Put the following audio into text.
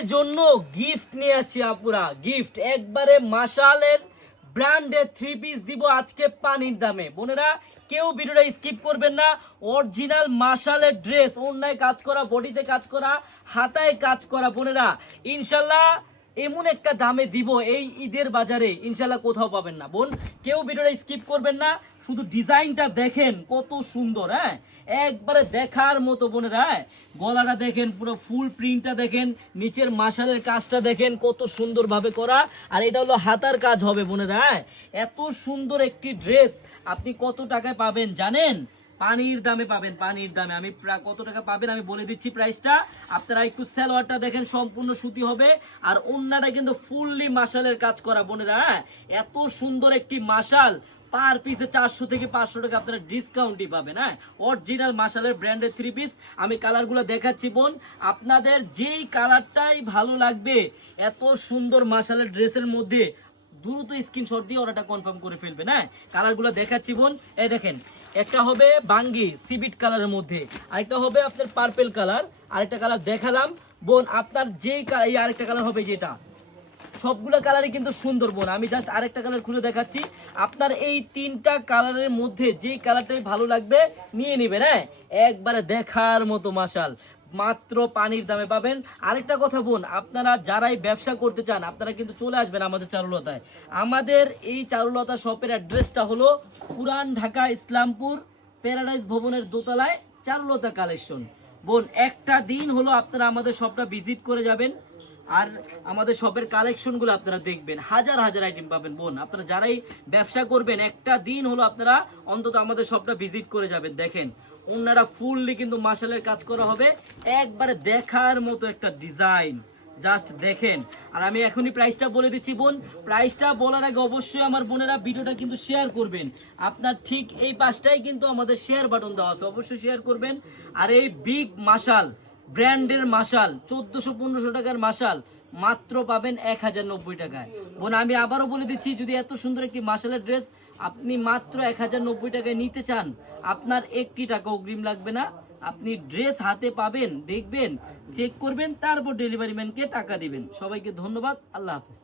আপনাদের জন্য গিফট নিয়ে আছি আপুরা, গিফট একবারে মাশালের ব্র্যান্ডের 3 পিস দিব আজকে পানির দামে। বোনেরা কেউ ভিডিওটা স্কিপ করবেন না। অরিজিনাল মাশালের ড্রেস, ওড়নায় কাজ করা, বডিতে কাজ করা, হাতায় কাজ করা। বোনেরা ইনশাল্লাহ এমন একটা দামে দিব এই ঈদের বাজারে ইনশাল্লাহ কোথাও পাবেন না। বোন কেউ ভিডিওটা স্কিপ করবেন না, শুধু ডিজাইনটা দেখেন কত সুন্দর। হ্যাঁ একবারে দেখার মতো বোনেরা। গলাটা দেখেন, পুরো ফুল প্রিন্টটা দেখেন, নিচের মাশালের কাজটা দেখেন কত সুন্দরভাবে করা। আর এটা হলো হাতার কাজ হবে বোনেরা। এত সুন্দর একটি ড্রেস আপনি কত টাকায় পাবেন জানেন? পানির দামে পাবেন, পানির দামে। আমি কত টাকা পাবেন আমি বলে দিচ্ছি প্রাইসটা। আপনারা একটু সালোয়ারটা দেখেন, সম্পূর্ণ সুতি হবে। আর ওন্নাটা কিন্তু ফুললি মাশালের কাজ করা বোনেরা। এত সুন্দর একটি মাশাল পার পিসে 400 থেকে 500 টাকা আপনারা ডিসকাউন্টই পাবেন। হ্যাঁ অরিজিনাল মাশালের ব্র্যান্ডের 3 পিস। আমি কালারগুলো দেখাচ্ছি বোন, আপনাদের যেই কালারটাই ভালো লাগবে এত সুন্দর মাশালের ড্রেসের মধ্যে দ্রুত স্ক্রিনশট দিয়ে অর্ডারটা কনফার্ম করে ফেলবেন। হ্যাঁ কালারগুলো দেখাচ্ছি বোন, এই দেখেন একটা হবে বাঙ্গি সিবিট কালারের মধ্যে, আরেকটা হবে আপনার পার্পল কালার, আরেকটা কালার দেখালাম বোন। আপনার যেই এই আরেকটা কালার হবে যেটা, সবগুলো কালারই কিন্তু সুন্দর বোন। আমি জাস্ট আরেকটা কালার খুলে দেখাচ্ছি। আপনার এই 3টা কালারের মধ্যে যেই কালারটাই ভালো লাগবে নিয়ে নেবেন। হ্যাঁ একবারে দেখার মতো মাশাল, মাত্র পানির দামে পাবেন। আরেকটা কথা বোন, আপনারা যারাই ব্যবসা করতে চান আপনারা কিন্তু চলে আসবেন আমাদের চারুলতায়। আমাদের এই চারুলতা শপের অ্যাড্রেসটা হলো পুরান ঢাকা ইসলামপুর প্যারাডাইস ভবনের দোতলায় চারুলতা কালেকশন। বোন একটা দিন হলো আপনারা আমাদের শপটা ভিজিট করে যাবেন, আর আমাদের শপের কালেকশনগুলো আপনারা দেখবেন, হাজার হাজার আইটেম পাবেন বোন। আপনারা যারাই ব্যবসা করবেন একটা দিন হলো আপনারা অন্তত আমাদের শপটা ভিজিট করে যাবেন। দেখেন ওনারা ফুললি কিন্তু মাশালের কাজ করা হবে, একবারে দেখার মতো একটা ডিজাইন, জাস্ট দেখেন। আর আমি এখনই প্রাইসটা বলে দিচ্ছি বোন। প্রাইসটা বলার আগে অবশ্যই আমার বোনেরা ভিডিওটা কিন্তু শেয়ার করবেন। আপনার ঠিক এই পাশটাই কিন্তু আমাদের শেয়ার বাটন দেওয়া আছে, অবশ্যই শেয়ার করবেন। আর এই বিগ মাশাল ব্র্যান্ডের মাশাল 1400-1500 টাকার মাশাল মাত্র পাবেন 1090 টাকায়। বোন আমি আবারও বলে দিচ্ছি, যদি এত সুন্দর একটি মাশালের ড্রেস আপনি মাত্র 1090 টাকায় নিতে চান, আপনার 1 টাকা অগ্রিম লাগবে না। আপনি ড্রেস হাতে পাবেন, দেখবেন, চেক করবেন, তারপর ডেলিভারি ম্যানকে টাকা দিবেন। সবাইকে ধন্যবাদ, আল্লাহ হাফেজ।